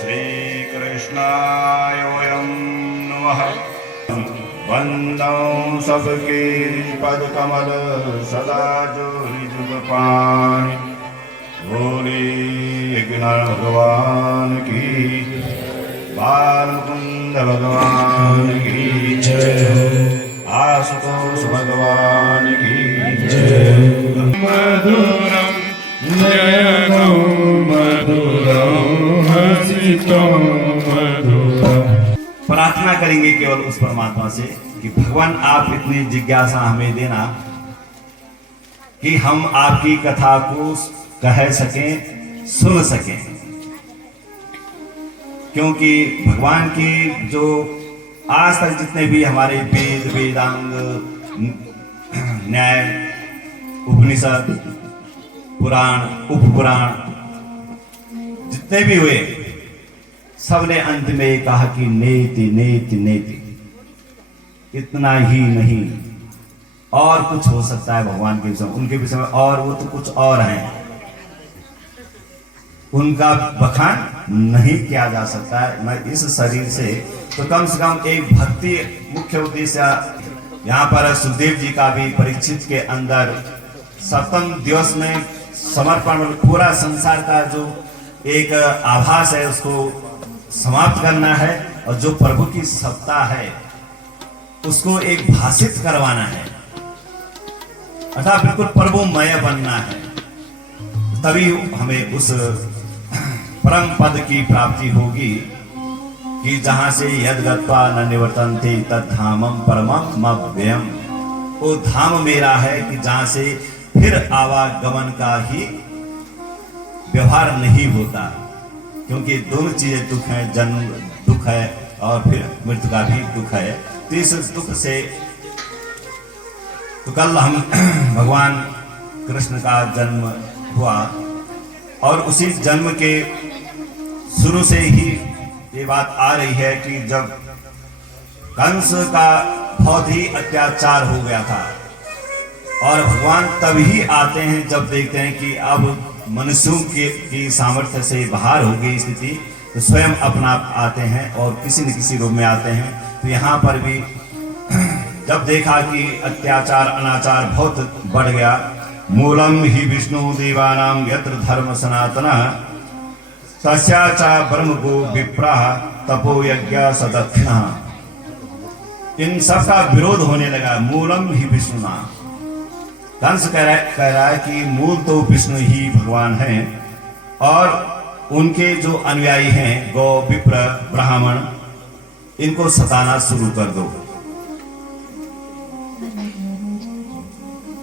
श्रीकृष्णाय वयं नमः। वंदौ सबके पदकमल सदा जो निजुगपाणि। बोले गणेश भगवान की, बालमुकुंद भगवान की जय, आशुतोष भगवान की जय। मधुरम नयनो मधुरम हसितो मधुरम। प्रार्थना करेंगे केवल उस परमात्मा से कि भगवान आप इतनी जिज्ञासा हमें देना कि हम आपकी कथा को कह सकें, सुन सकें, क्योंकि भगवान की जो आज तक जितने भी हमारे वेद, वेदांग, न्याय, उपनिषद, पुराण, उपपुराण जितने भी हुए, सबने अंत में कहा कि नेति नेति नेति, इतना ही नहीं, और कुछ हो सकता है भगवान के विषय में, उनके विषय में, और वो तो कुछ और हैं, उनका बखान नहीं किया जा सकता है मैं इस शरीर से। तो कम से कम एक भक्ति मुख्य उद्देश्य यहाँ पर सुखदेव जी का भी परीक्षित के अंदर सप्तम दिवस में समर्पण, पूरा संसार का जो एक आभास है उसको समाप्त करना है, और जो प्रभु की सत्ता है उसको एक भाषित करवाना है, अर्थात बिल्कुल प्रभुमय बनना है। तभी हमें उस परम पद की प्राप्ति होगी कि जहां से यद गत्वा न निवर्तन्ते तद धामम परमम मव्ययम्। वो धाम मेरा है कि जहां से फिर आवागमन का ही व्यवहार नहीं होता, क्योंकि दोनों चीजें दुख है, जन्म दुख है और फिर मृत्यु का भी दुख है। तो इस दुख से तो कल हम भगवान कृष्ण का जन्म हुआ, और उसी जन्म के शुरू से ही ये बात आ रही है कि जब कंस का बहुत ही अत्याचार हो गया था, और भगवान तभी आते हैं जब देखते हैं कि अब मनुष्यों की सामर्थ्य से बाहर हो गई स्थिति, तो स्वयं अपना आते हैं और किसी न किसी रूप में आते हैं। तो यहाँ पर भी जब देखा कि अत्याचार अनाचार बहुत बढ़ गया, मूलम ही विष्णु देवानां यत्र धर्म सनातनः तस्याचा ब्रह्म गो विप्राः तपो यज्ञ सदक्षिणः। इन सब का विरोध होने लगा। मूलम ही विष्णु, कंस कह रहा है कि मूल तो विष्णु ही भगवान हैं, और उनके जो अनुयायी हैं गौ, विप्र, ब्राह्मण, इनको सताना शुरू कर दो।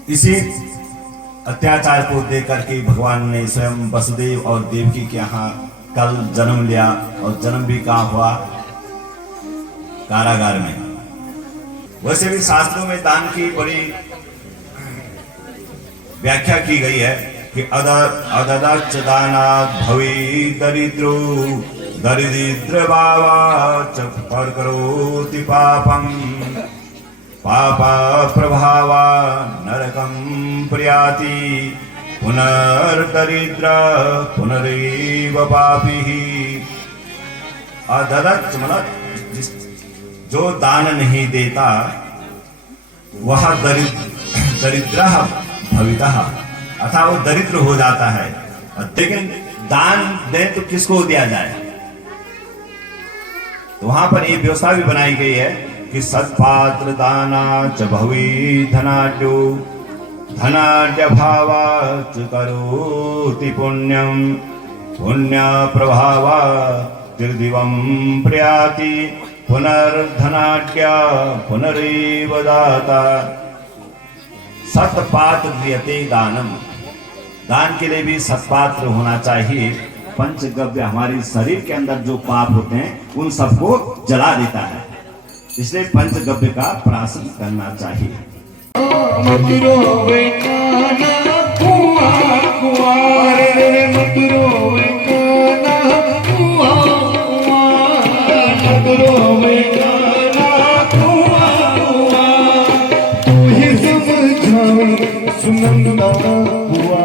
इसी अत्याचार को देख करके भगवान ने स्वयं वसुदेव और देवकी के यहाँ कल जन्म लिया, और जन्म भी कहाँ हुआ? कारागार में। वैसे भी शास्त्रों में दान की बड़ी व्याख्या की गई है कि अददाच दानात् भवे दरिद्रो दरिद्र भावाच्च करोति पापं पापा प्रभावा नरकं प्रयाति पुनर्दरिद्र पुनरेव पापी। अददाच मतलब जो दान नहीं देता वह दरिद्र भविता, अर्थात वो दरिद्र हो जाता है। लेकिन दान दे तो किसको दिया जाए? तो वहां पर ये व्यवस्था भी बनाई गई है कि सत्पात्र दाना च भवी धनाढ्यो धनाढ्य भावा च करोति पुण्यम पुण्य प्रभावा त्रिदिवं प्रयाति पुनर्धनाढ्य पुनरेव दाता। सत्पात्र क्रियते दानम, दान के लिए भी सत्पात्र होना चाहिए। पंचगव्य हमारे शरीर के अंदर जो पाप होते हैं उन सबको जला देता है, इसलिए पंचगव्य का प्राशन करना चाहिए। सुनंदा हुआ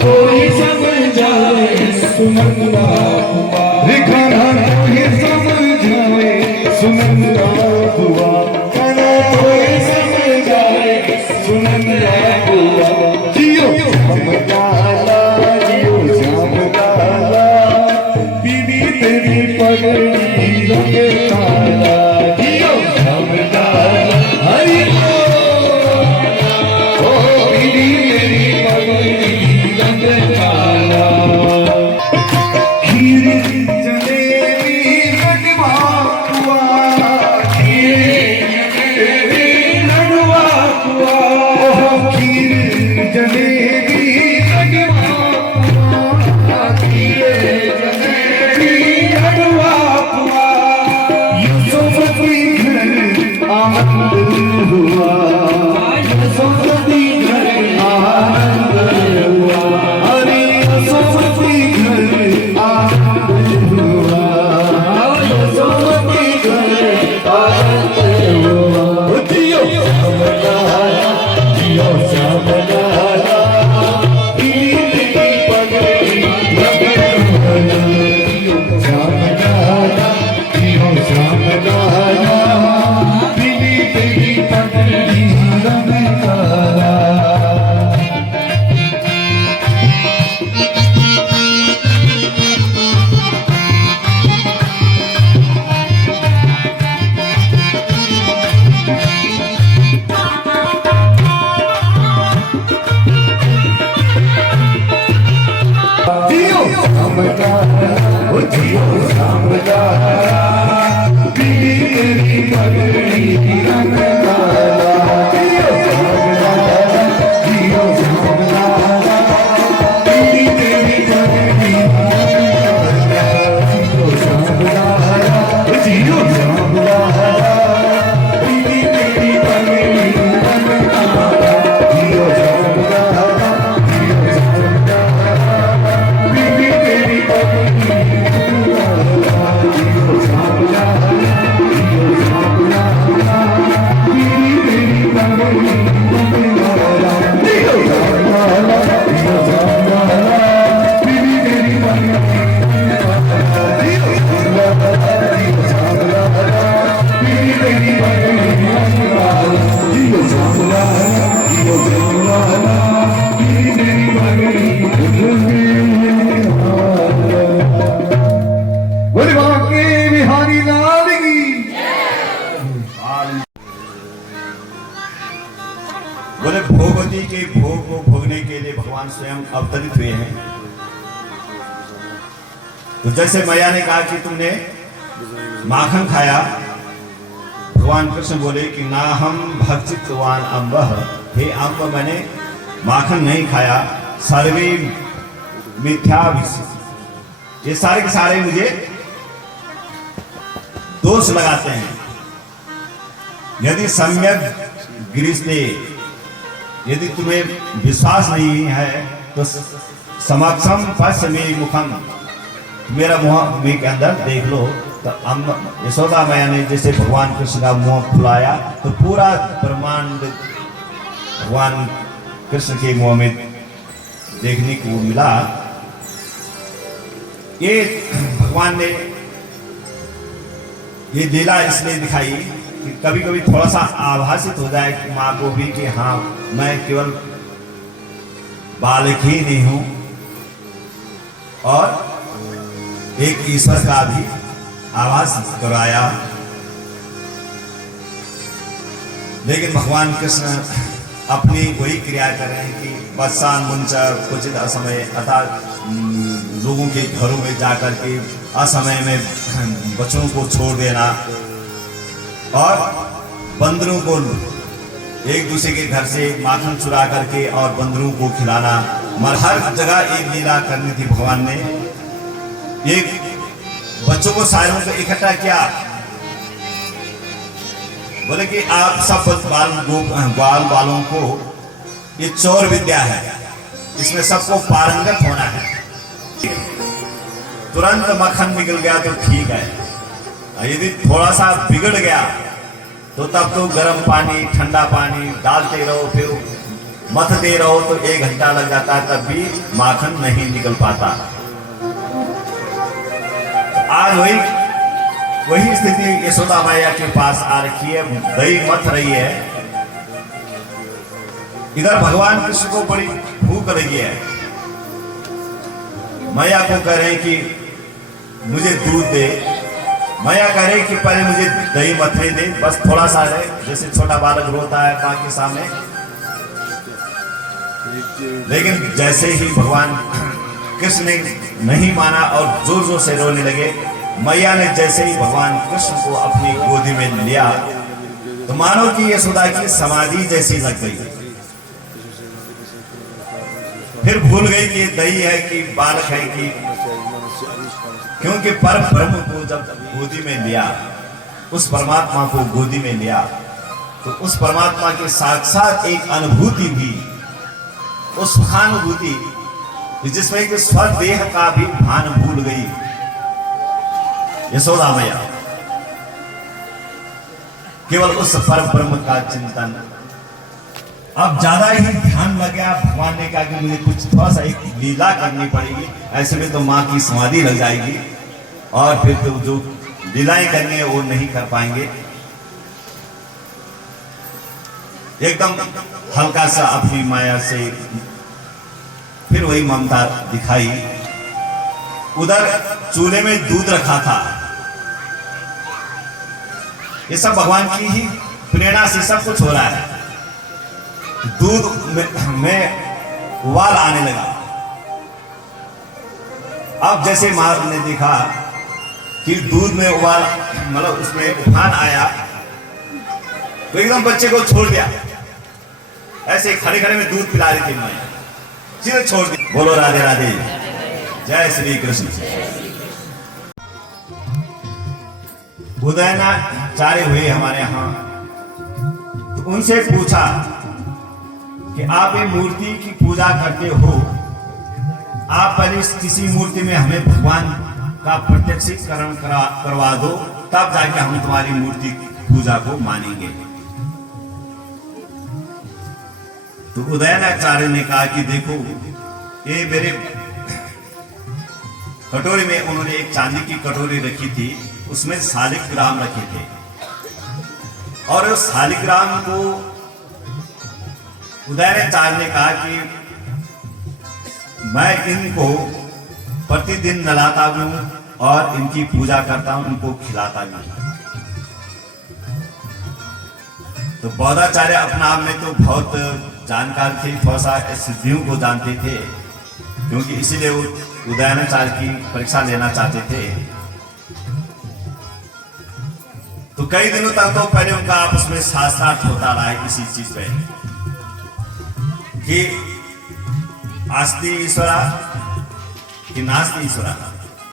कोई समझाए सुनंदा दिखाना तोहे समझाए सुनंदा हुआ, कहना तोहे समझाए सुनंदा हुआ। जियो श्याम लाला, जियो श्याम लाला, बीबी तेरी पगड़ी रंग काला। जियो श्याम लाला, हरि ओ बीबी तेरी पगड़ी रंग काला। खीर जलेबी लडवा हुआ, खीर जलेबी लडवा हुआ, खीर जलेबी लडवा हुआ, खीर जलेबी लडवा हुआ। यशोमती घर आनंद हुआ, यशोमती घर आनंद हुआ, अरे यशोमती घर आनंद हुआ, यशोमती घर आनंद हुआ। जियो श्याम लाला, जियो श्याम लाला, बीबी तेरी पगड़ी रंग काला। जियो श्याम लाला, जियो श्याम लाला, बीबी तेरी पगड़ी रंग काला। जियो श्याम लाला, ओ जियो श्याम लाला, बीबी तेरी पगड़ी रंग काला। जियो श्याम लाला, जियो श्याम लाला, बीबी तेरी पगड़ी रंग काला। जियो श्याम लाला, ओ जियो श्याम लाला, बीबी तेरी पगड़ी रंग काला। जियो श्याम लाला, जियो श्याम लाला, बीबी तेरी पगड़ी रंग काला। जियो श्याम लाला, जियो श्याम लाला, बीबी तेरी पगड़ी रंग काला। जियो श्याम लाला, जियो श्याम लाला, बीबी तेरी पगड़ी रंग काला। जियो श्याम लाला, जियो श्याम लाला, बीबी तेरी पगड़ी रंग काला। जियो श्याम लाला, जियो श्याम लाला, बीबी तेरी पगड़ी रंग काला। बोले बांके बिहारी लाल की। बोले भोगवती के भोग को भोगने के लिए भगवान स्वयं अवतरित हुए हैं। तो जैसे मैया ने कहा कि तुमने माखन खाया, भगवान कृष्ण बोले कि ना हम भक्षितवान अम्ब, हे अम्ब मैंने माखन नहीं खाया, सर्वे मिथ्या। ये सारे के सारे मुझे दोष लगाते हैं। यदि सम्यक गृहस्थे, यदि तुम्हें विश्वास नहीं है तो समक्षम पश्य मे मुखम, मेरा मुंह में के अंदर देख लो। तो यशोदा मैया ने जैसे भगवान कृष्ण का मुंह खुलाया तो पूरा ब्रह्मांड भगवान कृष्ण के मुंह में देखने को मिला। ये भगवान ने ये लीला इसलिए दिखाई कि कभी कभी थोड़ा सा आभासित हो जाए माँ को भी कि हाँ मैं केवल बालक ही नहीं हूं और एक ईश्वर का भी आभास कराया। लेकिन भगवान कृष्ण अपनी वही क्रिया कर रहे हैं कि वत्सान मुंचा उचित असमय, अर्थात लोगों के घरों में जाकर के असमय में बच्चों को छोड़ देना और बंदरों को एक दूसरे के घर से माखन चुरा करके और बंदरों को खिलाना। हर जगह एक लीला करनी थी भगवान ने। एक बच्चों को सारों को इकट्ठा किया, बोले कि आप सब ग्वाल बालों को ये चोर विद्या है, इसमें सबको पारंगत होना है। तुरंत मक्खन निकल गया तो ठीक है, यदि थोड़ा सा बिगड़ गया तो तब तो गर्म पानी ठंडा पानी डालते रहो, फिर मथते रहो तो 1 घंटा लग जाता है, तब भी माखन नहीं निकल पाता। आज वही स्थिति यशोदा मैया के पास आ रखी है, दही मथ रही है। इधर भगवान कृष्ण को बड़ी भूख लगी है, मैया को कह रहे हैं कि मुझे दूध दे। मैया कह रही कि पहले मुझे दही मथने दे, बस थोड़ा सा है, जैसे छोटा बालक रोता है मां के सामने। लेकिन जैसे ही भगवान कृष्ण ने नहीं माना और जोर जोर से रोने लगे, मैया ने जैसे ही भगवान कृष्ण को अपनी गोदी में लिया तो मानो कि यशोदा की समाधि जैसी लग गई। फिर भूल गई कि दही है कि बालक है कि, क्योंकि परम ब्रह्म को जब गोदी में लिया, उस परमात्मा को गोदी में लिया, तो उस परमात्मा के साक्षात एक अनुभूति भी, उस सुखानुभूति जिसमें कि स्वदेह का भी भान भूल गई यशोदा मैया। केवल उस परम ब्रह्म का चिंतन। अब ज्यादा ही ध्यान लग गया, भगवान ने कहा कि मुझे कुछ थोड़ा सा एक लीला करनी पड़ेगी, ऐसे में तो मां की समाधि लग जाएगी और फिर तो जो लीलाएं करनी है वो नहीं कर पाएंगे। एकदम हल्का सा अपनी माया से फिर वही ममता दिखाई। उधर चूल्हे में दूध रखा था, ये सब भगवान की ही प्रेरणा से सब कुछ हो रहा है। दूध में उबाल आने लगा। अब जैसे मां ने देखा कि दूध में उबाल, मतलब उसमें उफान आया, तो एकदम बच्चे को छोड़ दिया। ऐसे खड़े खड़े में दूध पिला रही थी मां, सीधे छोड़ दी। बोलो राधे राधे, जय श्री कृष्ण। उदयनाचार्य हुए हमारे यहां, तो उनसे पूछा कि आप ये मूर्ति की पूजा करते हो, आप पहले किसी मूर्ति में हमें भगवान का प्रत्यक्षीकरण करवा दो, तब जाके हम तुम्हारी मूर्ति पूजा को मानेंगे। तो उदयनाचार्य ने कहा कि देखो, ये मेरे कटोरी में, उन्होंने एक चांदी की कटोरी रखी थी, उसमें शालिग्राम रखे थे, और उस शालिग्राम को उदयनाचार्य ने कहा कि मैं इनको प्रतिदिन नलाता हूं और इनकी पूजा करता हूं, इनको खिलाता भी हूं। तो बौद्धाचार्य अपना आप में तो बहुत जानकार थे, थोड़ा सा सिद्धियों को जानते थे, क्योंकि इसीलिए वो उदयनाचार्य की परीक्षा लेना चाहते थे। तो कई दिनों तक तो पहले उनका आपस में शास्त्रार्थ होता रहा है इसी चीज पे कि आस्ति ईश्वरा कि नास्ति ईश्वरा।